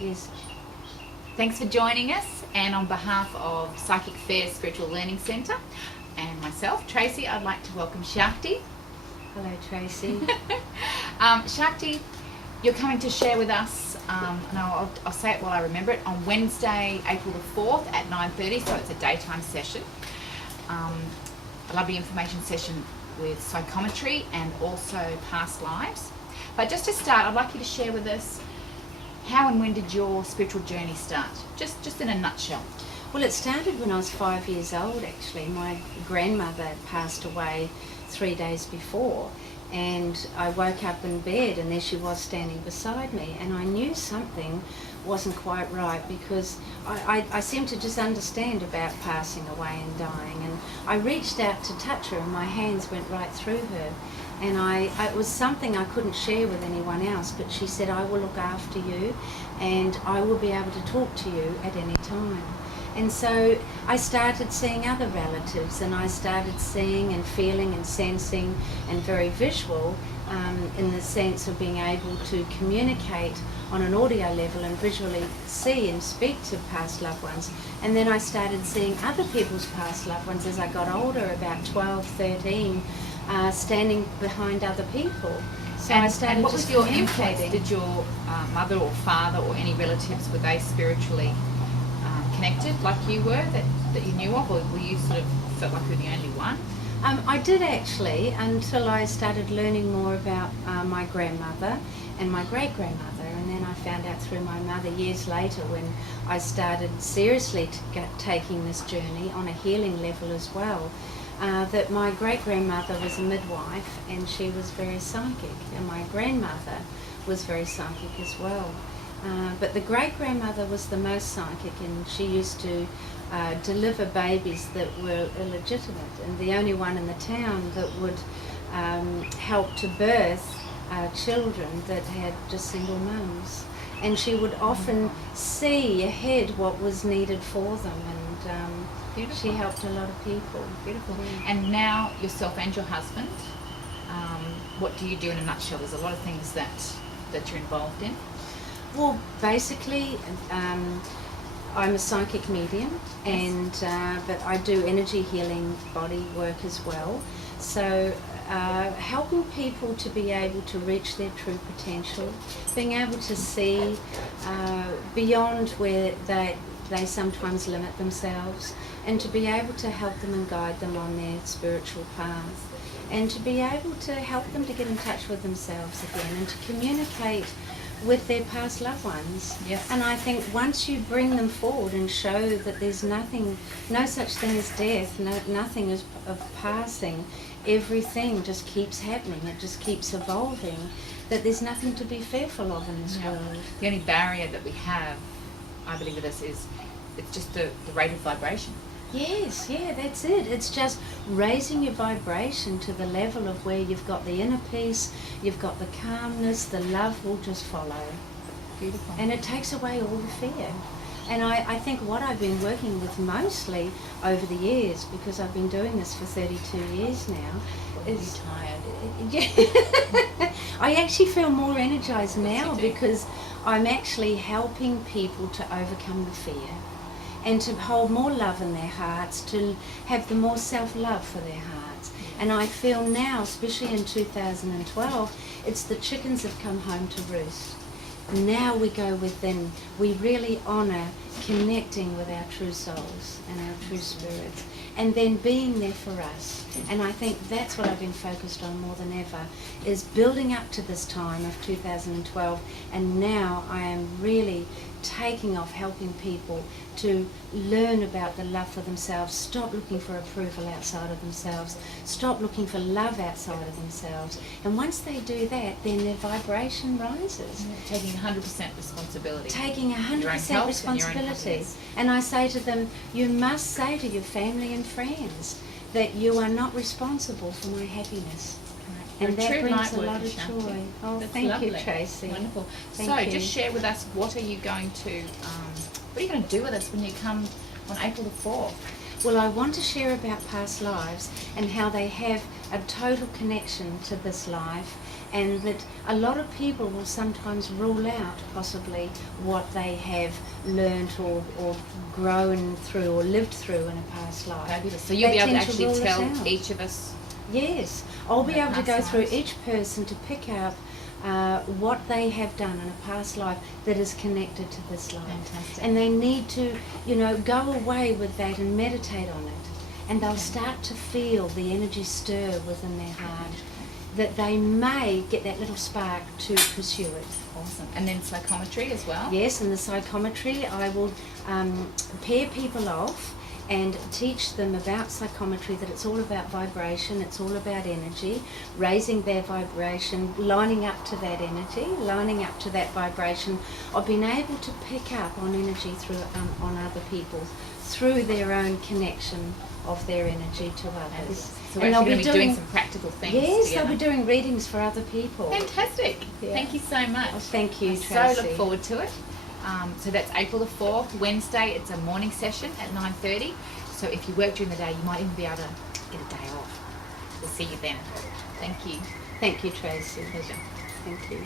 Yes. Thanks for joining us, and on behalf of Psychic Fair Spiritual Learning Centre and myself, Tracey, I'd like to welcome Shakti. Hello, Tracey. Shakti, you're coming to share with us, I'll say it while I remember it, on Wednesday, April the 4th at 9:30, so it's a daytime session. A lovely information session with psychometry and also past lives. But just to start, I'd like you to share with us how and when did your spiritual journey start? Just in a nutshell. Well, it started when I was 5 years old, actually. My grandmother passed away 3 days before, and I woke up in bed and there she was standing beside me, and I knew something wasn't quite right because I seemed to just understand about passing away and dying, and I reached out to touch her and my hands went right through her, and it was something I couldn't share with anyone else, but she said, I will look after you and I will be able to talk to you at any time. And so I started seeing other relatives, and I started seeing and feeling and sensing and very visual in the sense of being able to communicate on an audio level and visually see and speak to past loved ones. And then I started seeing other people's past loved ones as I got older, about 12, 13, standing behind other people. So I started. And what was your influence? communicating. Did your mother or father or any relatives, were they spiritually connected like you were, that you knew of, or were you sort of felt like you were the only one? I did actually, until I started learning more about my grandmother and my great-grandmother, and then I found out through my mother years later when I started seriously taking this journey on a healing level as well, that my great-grandmother was a midwife and she was very psychic, and my grandmother was very psychic as well. But the great-grandmother was the most psychic, and she used to deliver babies that were illegitimate, and the only one in the town that would help to birth children that had just single mums. And she would often see ahead what was needed for them, and she helped a lot of people. Beautiful. And now yourself and your husband, what do you do in a nutshell? There's a lot of things that you're involved in. Well, basically, I'm a psychic medium, and but I do energy healing body work as well. So helping people to be able to reach their true potential, being able to see beyond where they sometimes limit themselves, and to be able to help them and guide them on their spiritual path, and to be able to help them to get in touch with themselves again and to communicate with their past loved ones. Yes. And I think once you bring them forward and show that there's nothing, no such thing as death, nothing is of passing, everything just keeps happening, it just keeps evolving, that there's nothing to be fearful of in this world. The only barrier that we have, I believe, with this is it's just the rate of vibration. Yes, yeah, that's it. It's just raising your vibration to the level of where you've got the inner peace, you've got the calmness, the love will just follow. Beautiful. And it takes away all the fear. And I think what I've been working with mostly over the years, because I've been doing this for 32 years now, is tired. I actually feel more energized now because I'm actually helping people to overcome the fear, and to hold more love in their hearts, to have the more self-love for their hearts. And I feel now, especially in 2012, it's the chickens have come home to roost. Now we go within, we really honour connecting with our true souls and our true spirits, and then being there for us. And I think that's what I've been focused on more than ever, is building up to this time of 2012, and now I am really taking off helping people to learn about the love for themselves, stop looking for approval outside of themselves, stop looking for love outside of themselves. And once they do that, then their vibration rises. Taking 100% responsibility. Taking 100% responsibility. And I say to them, you must say to your family and friends that you are not responsible for my happiness. And that brings a lot of joy. Oh, That's thank lovely. you, Tracey. Wonderful. Thank you. Just share with us, what are you going to do with us when you come on April the 4th? Well, I want to share about past lives and how they have a total connection to this life, and that a lot of people will sometimes rule out possibly what they have learnt or grown through or lived through in a past life. Fabulous. So you'll They be able to tend to actually rule us tell out. each of us. Yes, I'll be Their able to go past through lives. each person to pick out what they have done in a past life that is connected to this life. Fantastic. And they need to, go away with that and meditate on it. And they'll start to feel the energy stir within their heart, that they may get that little spark to pursue it. Awesome. And then psychometry as well? Yes, in the psychometry, I will pair people off and teach them about psychometry, that it's all about vibration, it's all about energy, raising their vibration, lining up to that energy, lining up to that vibration, of being able to pick up on energy through on other people, through their own connection of their energy to others. So we're actually going to be doing some practical things Yes, together. they'll be doing readings for other people. Fantastic. Yeah. Thank you so much. Oh, thank you, I so Tracey. look forward to it. So that's April the 4th, Wednesday. It's a morning session at 9:30. So if you work during the day, you might even be able to get a day off. We'll see you then. Thank you. Thank you, Tracey. Pleasure. Thank you.